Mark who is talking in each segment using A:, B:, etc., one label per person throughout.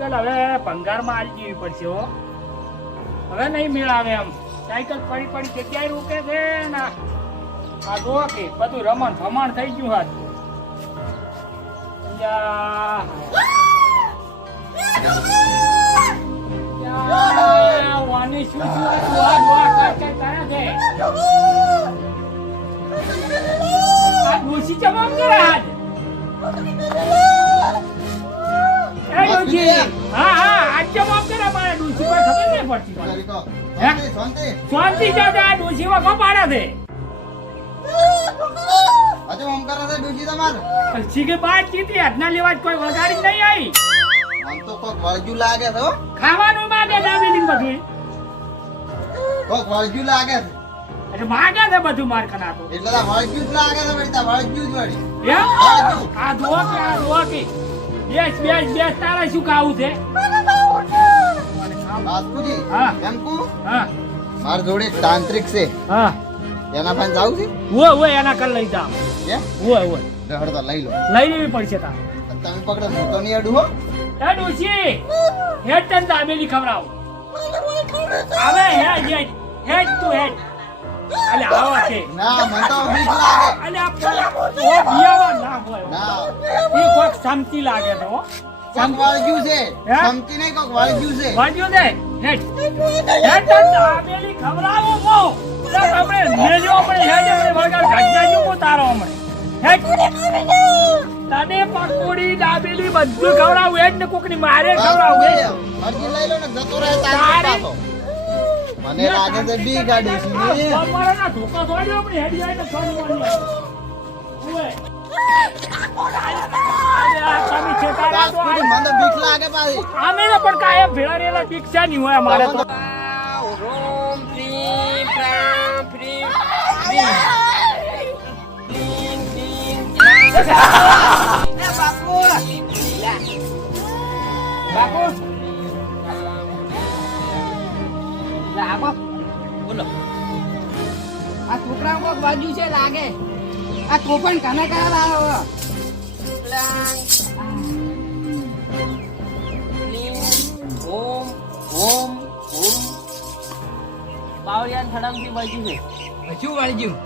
A: Cycle હવે ભંગારમાં આવી જવી પડશે હો. હવે નહીં મેળાવે એમ. સાયકલ પડી પડી જગ્યાએ રૂકે છે ને. આ જો કે બધું રમણ ભમણ થઈ ગયું હાથ વાની શું શું આ દુઆ કર છે પડતી?
B: શાંતિ, શાંતિ.
A: શાંતિ જાતે આ ડોશી વખો પાડે છે
B: હજુ આમ કરે છે ડૂસી તમારે?
A: શીખે બાદ કીધી હાથના લેવા કોઈ વગાડી નહીં આવી
B: આમ તો કોક વળગ્યું લાગે છે
A: ખાવાનું માગે દાબેલી બધું
B: કોક વળગ્યું લાગે છે.
A: એટલે માગે છે બધું માર કના તો
B: એટલે તો વળગ્યું જ લાગે છે વળી, વળગ્યું જ વળી.
A: એમ? આ જુઓ આ જુઓ કે બેસ બેસ બેસ તારે શું ખાવું છે મને હા.
B: એમ કુ
A: હા.
B: માર જોડે તાંત્રિક છે.
A: હા.
B: એના પાસે જાવ છે?
A: ઓય ઓય એના કર લઈ જા
B: કે
A: ઓય ઓય
B: હળ લઈ લો.
A: લઈ લેવી પડશે તા
B: તમે પકડો હું તો નહીં અડું હો.
A: હે ડોશી હેડ તને દાબેલી ખવડાવ. હવે હે જે હેડ તું હેડ. અલે આવા છે.
B: ના મને તો બીક લાગે
A: અલે આ ઓ બિયાવા ના હોય.
B: ના.
A: એ કોક શાંતિ લાગે છે
B: સંત છે સંતી નહીં કોક વાળગ્યું છે
A: વાળગ્યું છે હેટ હેટ આમેલી ખવરાવો મો આપણે લેજો આપણે હેટ આપણે વગર ઘાટ્યા કો તારો અમે હેટ તને પકોડી ડાબેલી બધું ખવડાવું હેટ ને કોકની મારે ખવડાવું હેટ
B: અરજી લઈ લો ને જતો રહે
A: તારો
B: મને લાગે છે બી ગાડી છે
A: ને તમારે ના ધોકા થોડી આપણે હેડી આઈને ફોન મારી ઓય આ
C: છોકરા બાજુ છે લાગે. આ તો પણ કને કયા લાવો ઓમ ઓમ. પાવડિયાન થડમથી બાજુ છે.
D: શું વાળી ગયું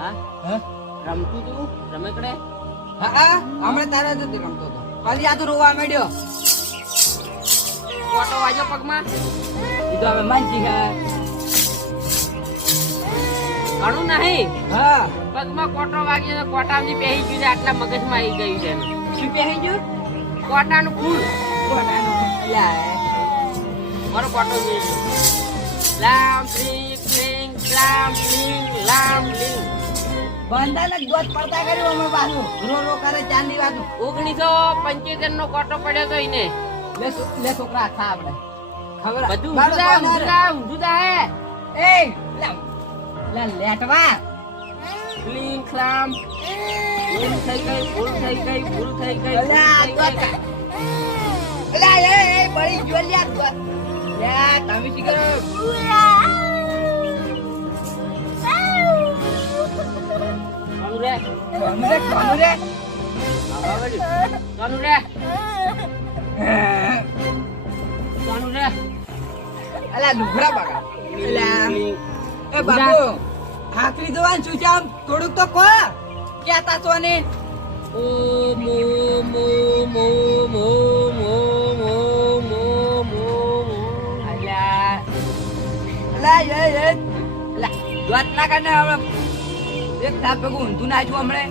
C: હા?
D: હા?
C: રમતું તું? રમેકડે
D: હા હમણાં તારા જતી રમતો હતો પાછી આ તો રોવા માંડ્યો.
C: કોટો વાજો પગમાં?
D: કીધું હવે માનસી ગયા
C: ઘણું નહીં.
D: હા.
C: પગમાં કોટો વાગ્યો ને કોટાની પહેરી ગયું ને આટલા મગજમાં આવી ગયું છે.
D: શું પહેરી ગયું?
C: કોટાનું ફૂલ
D: કોટાનું. અલા,
C: મારો પાટો જોઈ લો. લામ લિંગ લિંગ લામ લિંગ લામ લિંગ.
D: બંધાને જ ગોત પડતા કર્યું અમે પાછું રો રો કરે ચાંદી વાતું
C: ઓગણીસો પંચોતેર નો કોટો પડ્યો તો એને.
D: લે છોકરા ખા આપણે. ખબર?
C: બધું ઊંધું ઊંધું ઊંધું થાય.
D: એ લે લે લેટવા.
C: ભૂલ થઈ ગઈ ભૂલ થઈ ગઈ ભૂલ થઈ. 야,
D: 남이 지금. 가누래, 가누래,
C: 가누래.
D: 나가버리.
C: 가누래. 가누래.
D: અલા લુગડા બગા એલા એ બાપુ હાકરી દોવાન શું છે આમ થોડુંક તો કહો ક્યાં તાચવાની
C: ઓ મો મો
D: વાત ઊંધું
C: ના છું
D: હમણે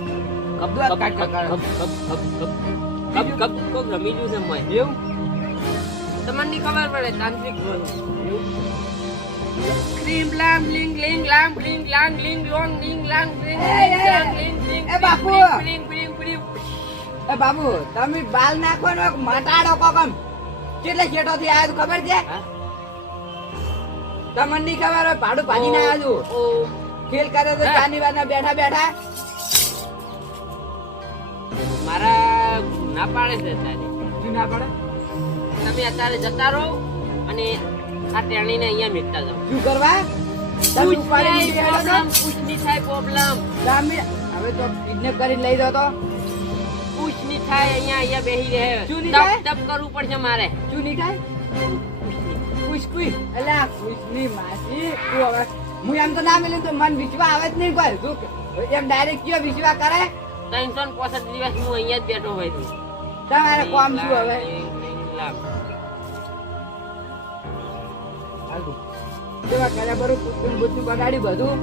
C: તમને ખબર પડે તાંત્રિક લિંગ
D: બાપુ.
C: ક્રીમ ક્રીમ ક્રીમ
D: એ બાપુ તમે બાલ નાખવાનો માટાડો કોકમ કેટલે જેટો થી આયો ખબર છે? તમને નહીં ખબર હોય ભાડું ભાજી ના આજુ
C: ફેલ
D: ખેલ કરે તો. ચાની વારના બેઠા બેઠા.
C: મારા ના પાડે છે
D: શું ના પાડે?
C: તમે અત્યારે જતા રહો અને આ ટેણીને અહીંયા મેકતા જાઓ.
D: શું કરવા?
C: નહીં થાય પ્રોબ્લેમ
D: હવે તો કિડનેપ કરીને લઈ જાઓ તો.
C: કુછ નહીં થાય અહીંયા અહીંયા બેહી રહે.
D: શું નહીં?
C: તપ કરવું પડશે મારે.
D: શું નહીં થાય? કુશ કુશ અલા કુશની માસી તું હવે હું એમ તો ના મિલું તો મન વિશ્વા આવે જ નહીં કોઈ. તું એમ ડાયરેક્ટ કયો વિશ્વા કરે?
C: ત્રણસો પોસઠ દિવસ હું અહીંયા જ બેઠો હોય છું.
D: તમારે કોમ શું હવે. કેવા કર્યા બરું બગાડ્યું બધું?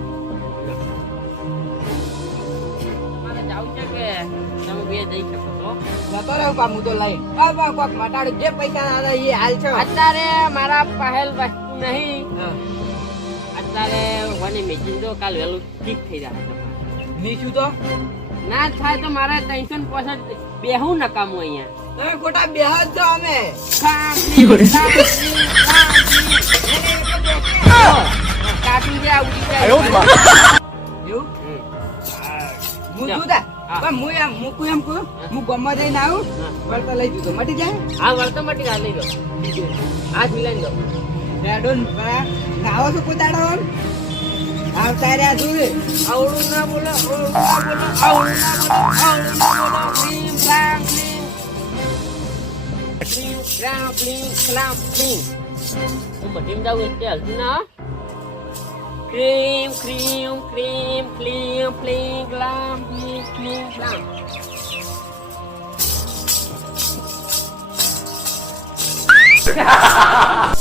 C: જઈ શકો છો.
D: જતો રહ્યો કામ હું તો લઈ. આ બા કોક મટાડું. જે પૈસા આવે એ હાલ છે.
C: અત્યારે મારા પહેલ વસ્તુ નહીં. અત્યારે મને મેચિંગ દો કાલ વહેલું ઠીક થઈ તમારે
D: નીચું તો?
C: ના થાય તો મારે ત્રણસો ને પોસઠ બેહું નકામું અહીંયા.
D: ખોટા બેહાજ છો અમે.
C: કાકી જે આ ઉડી જાય
D: એવું? શું થાય
C: હા.
D: એમ મૂકું એમ કહું હું ગમવા જઈને આવું. વળતા લઈ જતો મટી જાય?
C: હા વળતો મટી ગયા લઈ લો. હાથ મિલાઈ દો
D: રેડો ને છો પોતાડો આવતા રહ્યા રે
C: આવડું ના બોલો આવડું ના બોલો આવડું ના બોલો આવડું ના બોલો ક્લીમ ક્લામ ક્લીમ ક્લીમ ક્લામ ક્લીમ ક્લામ ક્લીમ હું મટીમ જાઉં એટલે હલતું ના
A: Cream, cream, cream, cream, cream, glam, cream, cream, glam.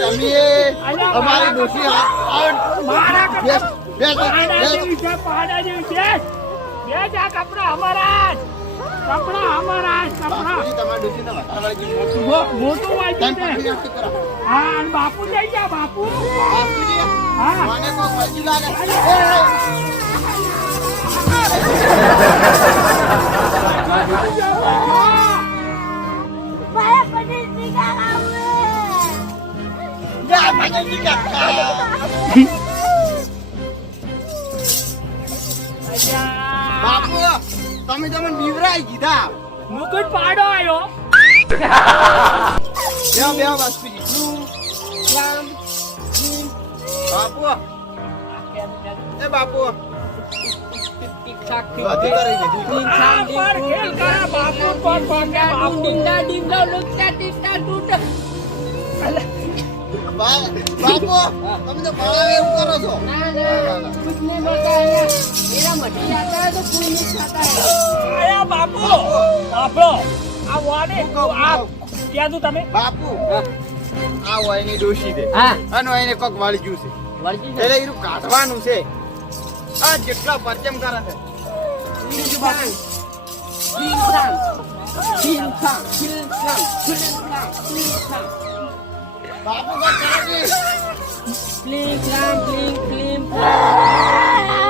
B: જમીએ. અમારી ડોશી
A: મારા પહાડા જેવી છે. બે જ અમારા. અમારા કપડાં.
B: મોટું.
A: વાંચ્યું
B: તમે.
A: હા બાપુ જઈ ગયા બાપુ હા
B: મને કોક વાંચ્યું લાગે. તમે તો મને બીવરાઈ કીધા
A: મુકુટ પાડો આવ્યો
B: બેહો બેહો બાસ્પીજી બાપુ એ બાપુ
A: બાપુ બાપુ આ વાડે આ ક્યાં
C: હા.
B: અને વાયને કોક વાળી છે. એનું કાઢવાનું છે. આ જેટલા પરચમ કરે છે.
C: Blink, playing, blink, playing.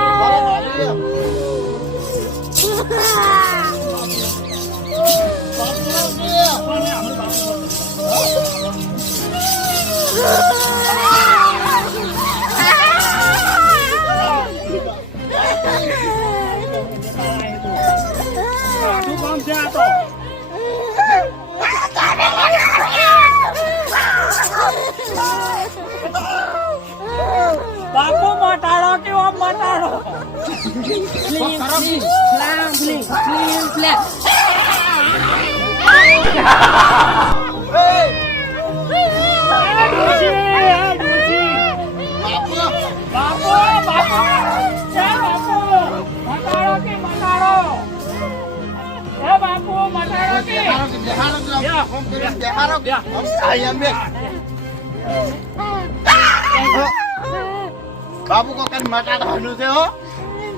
B: બાપુ કોકને મટાડવાનું છે હો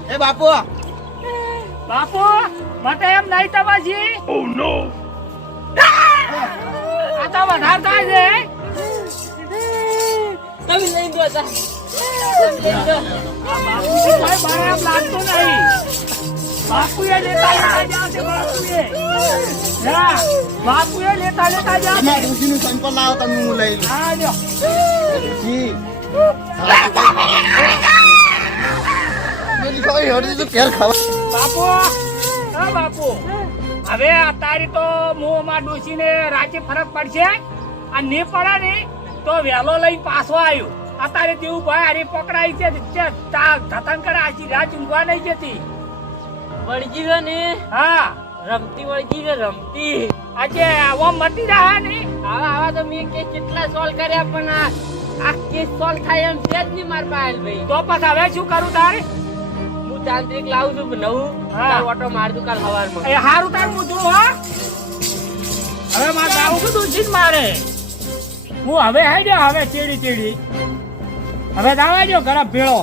B: એ બાપુ
A: બાપુ મતે એમ નહીં તમાજી ઓ નો આ તો વધાર થાય છે.
C: તમે લઈ દો તા. તમે લઈ દો
A: આ બાપુજી કઈ બરાબર લાગતું નહીં. બાપુએ લેતા લેતા જાવ છે બાપુએ. હા બાપુએ લેતા લેતા જાવ
B: અમારા
A: છે
B: ડોશીનું સંપલ લાવો તમે હું લઈ લઉં.
A: હા જો
B: જી. પેલી કોઈ હળદી તો ઘેર ખાવા
A: બાપુ હા બાપુ. હવે અત્યારે તો હું ડોસીને રાતે ફરક પડશે. અને નહીં પડે ને તો વહેલો લઈને પાછો આવ્યો અત્યારે તેવું ભાઈ હારી પકડાઈ છે ધતન કરે આજી રાત ઊંઘવા નહીં જતી.
C: વળગી ગયો ને?
A: હા.
C: રમતી વળગી ગયો રમતી.
A: આજે આવા મટી રહ્યા ને?
C: આવા આવા તો મેં કે કેટલા સોલ્વ કર્યા પણ આ આ કેસ સોલ્વ થાય એમ છે જ નહીં મારા પાયલ ભાઈ.
A: તો પછી હવે શું કરું તારે?
C: તાંત્રિક લાવું છું નવું.
A: હા.
C: ઓટો માર કાલ સવારમાં
A: એ હારું તાર હું જોઉં હા. હવે મારે જાવું શું જીત મારે? હું હવે હાઈ ગયો હવે ચેડી ચેડી. હવે દાવા જો ઘરે ભેળો.